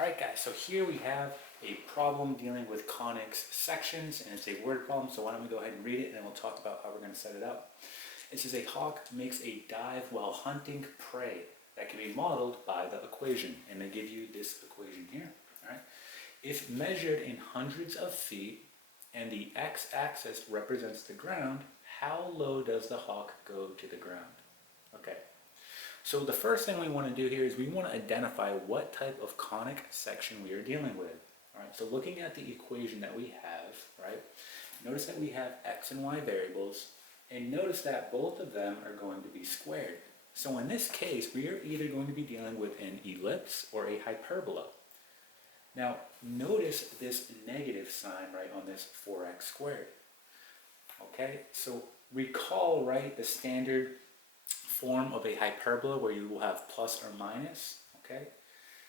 Alright guys, so here we have a problem dealing with conics sections, and it's a word problem, so why don't we go ahead and read it and then we'll talk about how we're going to set it up. It says a hawk makes a dive while hunting prey that can be modeled by the equation, and they give you this equation here. Alright, if measured in hundreds of feet and the x-axis represents the ground, how low does the hawk go to the ground? Okay. So the first thing we want to do here is we want to identify what type of conic section we are dealing with. All right, so looking at the equation that we have, right, notice that we have x and y variables, and notice that both of them are going to be squared. So in this case, we are either going to be dealing with an ellipse or a hyperbola. Now, notice this negative sign, right, on this 4x squared. Okay, so recall, right, the standard form of a hyperbola where you will have plus or minus, okay?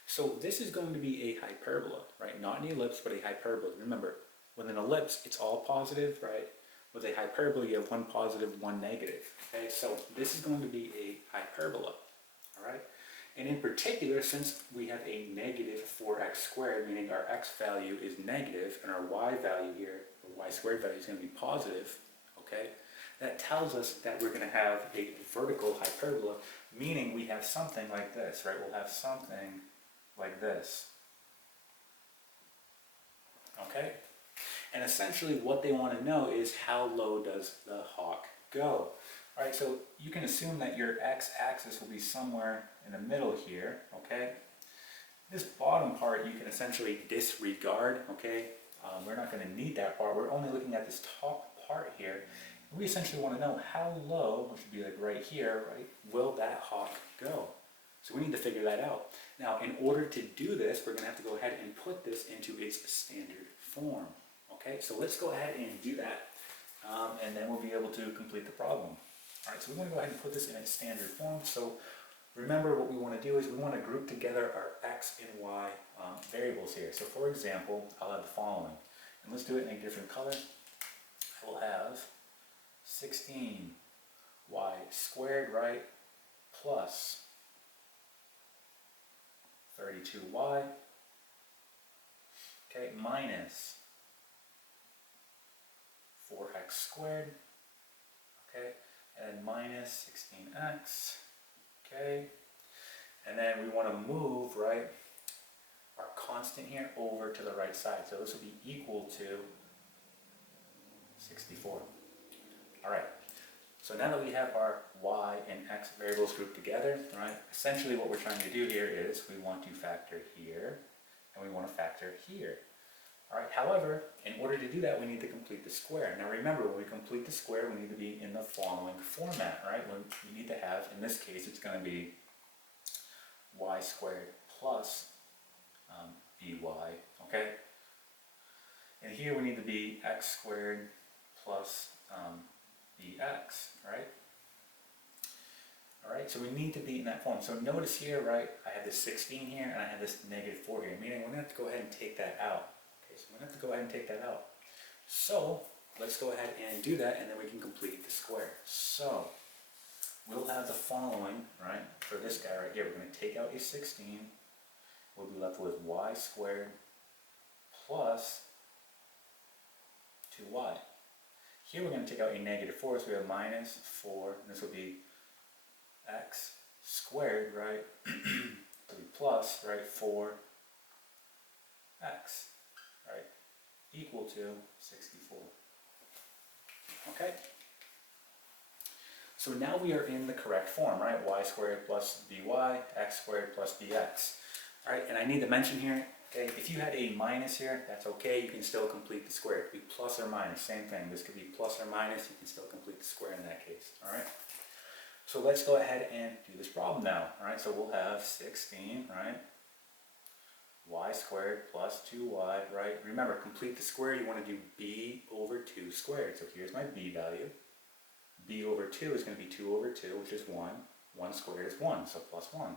So this is going to be a hyperbola, right? Not an ellipse, but a hyperbola. Remember, with an ellipse, it's all positive, right? With a hyperbola, you have one positive, one negative, okay? So this is going to be a hyperbola, all right? And in particular, since we have a negative 4x squared, meaning our x value is negative, and our y value here, the y squared value is going to be positive, okay? That tells us that we're going to have a vertical hyperbola, meaning we have something like this, right? We'll have something like this. Okay? And essentially what they want to know is how low does the hawk go? All right, so you can assume that your x-axis will be somewhere in the middle here, okay? This bottom part you can essentially disregard, okay? We're not going to need that part. We're only looking at this top part here. We essentially want to know how low, which would be like right here, right, will that hawk go? So we need to figure that out. Now, in order to do this, we're going to have to go ahead and put this into its standard form. Okay, so let's go ahead and do that, and then we'll be able to complete the problem. All right, so we're going to go ahead and put this in its standard form. So remember, what we want to do is we want to group together our x and y variables here. So for example, I'll have the following, and let's do it in a different color. I will have 16y squared, right, plus 32y, okay, minus 4x squared, okay, and then minus 16x, okay, and then we want to move, right, our constant here over to the right side. So this will be equal to 64. All right, so now that we have our y and x variables grouped together, right, essentially what we're trying to do here is we want to factor here, and we want to factor here. All right, however, in order to do that, we need to complete the square. Now remember, when we complete the square, we need to be in the following format, right? We need to have, in this case, it's going to be y squared plus by, okay? And here we need to be x squared plus bx, right? All right, so we need to be in that form. So notice here, right, I have this 16 here and I have this negative 4 here, meaning we're going to have to go ahead and take that out. Okay, so we're going to have to go ahead and take that out. So let's go ahead and do that, and then we can complete the square. So we'll have the following, right, for this guy right here. We're going to take out a 16. We'll be left with y squared plus 2y. Here we're going to take out a negative 4, so we have minus 4, and this will be x squared, right, to be plus, right, 4x, right, equal to 64. Okay? So now we are in the correct form, right, y squared plus by, x squared plus bx. All right, and I need to mention here, okay, if you had a minus here, that's okay, you can still complete the square. It could be plus or minus, same thing. This could be plus or minus, you can still complete the square in that case, all right? So let's go ahead and do this problem now, all right? So we'll have 16, right, y squared plus 2y, right? Remember, complete the square, you want to do b over 2 squared. So here's my b value. b over 2 is going to be 2 over 2, which is 1. 1 squared is 1, so plus 1.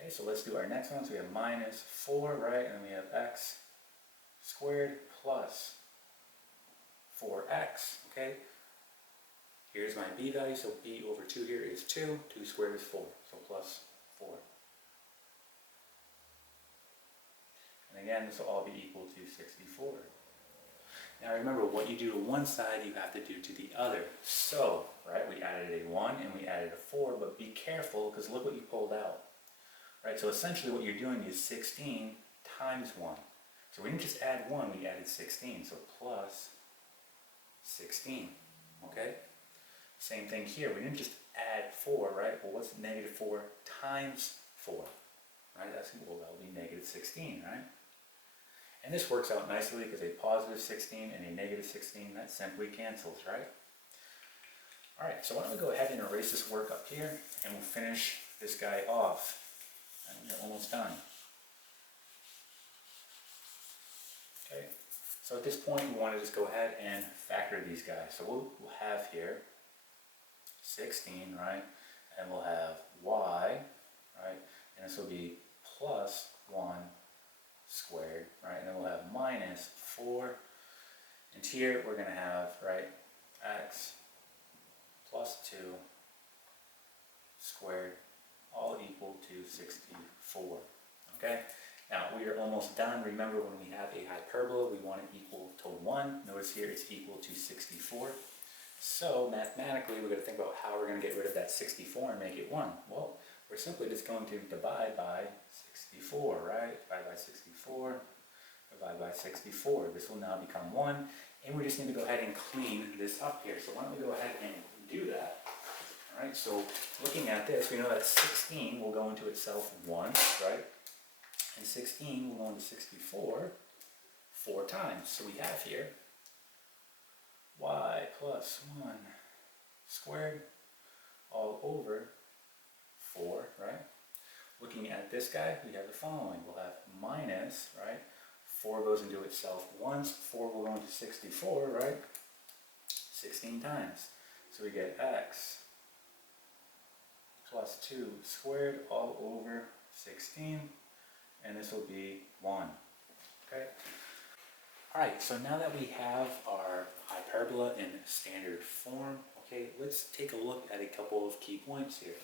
Okay, so let's do our next one. So we have minus 4, right, and we have x squared plus 4x, okay? Here's my b value, so b over 2 here is 2. 2 squared is 4, so plus 4. again, this will all be equal to 64. Now remember, what you do to one side, you have to do to the other. So, right, we added a 1 and we added a 4, but be careful, because look what you pulled out. Right, so essentially what you're doing is 16 times 1. So we didn't just add 1, we added 16, so plus 16, okay? Same thing here, we didn't just add 4, right? Well, what's negative 4 times 4? Right, well, that'll be negative 16, right? And this works out nicely because a positive 16 and a negative 16, that simply cancels, right? All right, so why don't we go ahead and erase this work up here, and we'll finish this guy off. And we're almost done. Okay, so at this point, we want to just go ahead and factor these guys. So we'll have here 16, right? And we'll have y, right? And this will be plus 1 squared, right? And then we'll have minus 4. And here we're going to have, right, x plus 2 squared, all equal to 64. Okay? Now we are almost done. Remember, when we have a hyperbola, we want it equal to 1. Notice here it's equal to 64. So mathematically, we're going to think about how we're going to get rid of that 64 and make it 1. Well, we're simply just going to divide by 64, right? Divide by 64, divide by 64. This will now become 1, and we just need to go ahead and clean this up here. So why don't we go ahead and do that? All right, so looking at this, we know that 16 will go into itself once, right? And 16 will go into 64 4 times. So we have here y plus 1 squared all over 4, right? Looking at this guy, we have the following. We'll have minus, right? 4 goes into itself once, 4 will go into 64, right? 16 times. So we get x plus 2 squared all over 16, and this will be 1, okay? Alright, so now that we have our hyperbola in standard form, okay, let's take a look at a couple of key points here.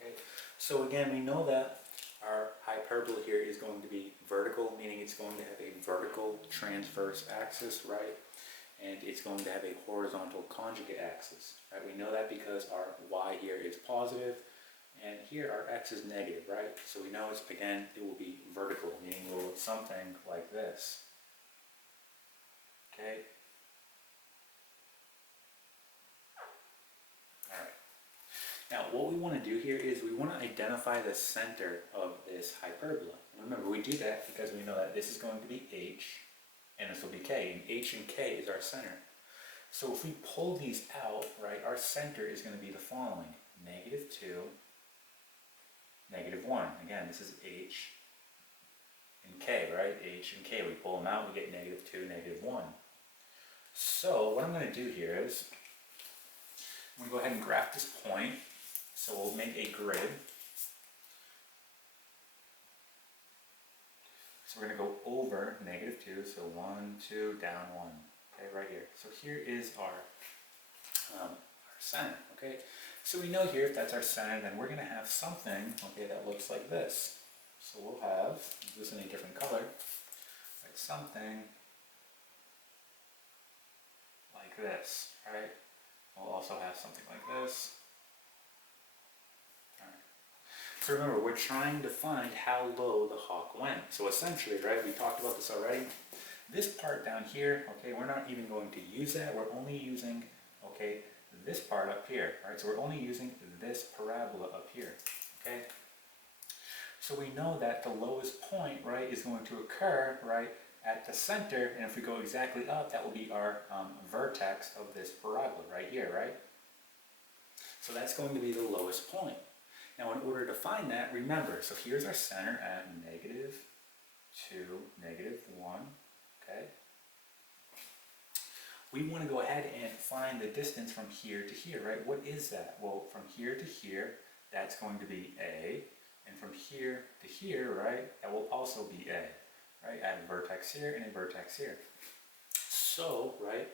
Okay, so again, we know that our hyperbola here is going to be vertical, meaning it's going to have a vertical transverse axis, right? And it's going to have a horizontal conjugate axis, right? We know that because our y here is positive, and here our x is negative, right? So we know it's, again, it will be vertical, meaning it will look something like this. Okay? Alright. Now, what we want to do here is we want to identify the center of this hyperbola. Remember, we do that because we know that this is going to be h, and this will be k, and h and k is our center. So if we pull these out, right, our center is going to be the following. Negative 2, negative 1. Again, this is h and k, right? H and k. We pull them out, we get negative 2, negative 1. So what I'm going to do here is I'm going to go ahead and graph this point. So we'll make a grid. So we're going to go over negative 2, so 1, 2, down 1, okay, right here. So here is our center, okay. So we know here if that's our center, then we're going to have something, okay, that looks like this. So we'll have, this in a different color, like something like this, right? We'll also have something like this. So remember, we're trying to find how low the hawk went. So essentially, right, we talked about this already. This part down here, okay, we're not even going to use that. We're only using, okay, this part up here, right? So we're only using this parabola up here, okay? So we know that the lowest point, right, is going to occur, right, at the center. And if we go exactly up, that will be our vertex of this parabola right here, right? So that's going to be the lowest point. Now, in order to find that, remember, so here's our center at negative 2, negative 1, okay? We want to go ahead and find the distance from here to here, right? What is that? Well, from here to here, that's going to be A, and from here to here, right, that will also be A, right? I have a vertex here and a vertex here. So, right,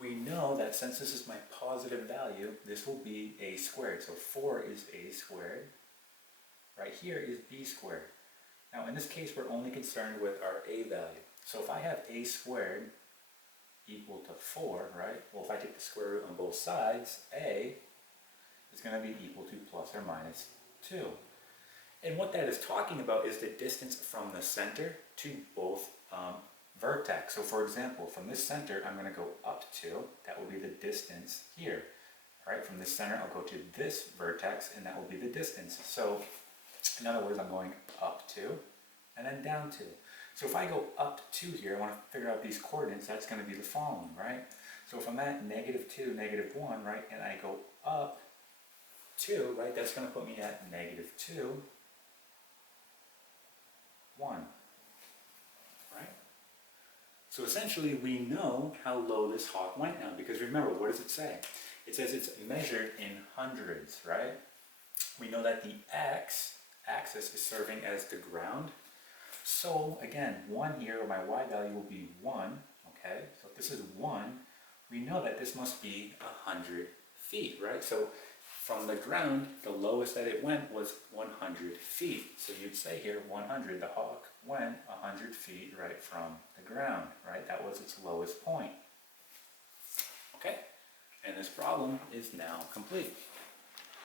we know that since this is my positive value, this will be a squared. So 4 is a squared. Right here is b squared. Now in this case, we're only concerned with our a value. So if I have a squared equal to 4, right? Well, if I take the square root on both sides, a is going to be equal to plus or minus 2. And what that is talking about is the distance from the center to both vertex. So for example, from this center, I'm going to go up 2. That will be the distance here. All right, from this center, I'll go to this vertex, and that will be the distance. So in other words, I'm going up 2 and then down 2. So if I go up 2 here, I want to figure out these coordinates, that's going to be the following, right? So if I'm at -2, -1, right, and I go up 2, right, that's going to put me at -2, 1, right? So essentially we know how low this hawk went now, because remember, what does it say? It says it's measured in hundreds, right? We know that the x-axis is serving as the ground. So again, 1 here, or my y value will be 1, okay? So if this is 1, we know that this must be 100 feet, right? So from the ground, the lowest that it went was 100 feet. So you'd say here 100, the hawk went 100 feet right from the ground, right? That was its lowest point. Okay, and this problem is now complete.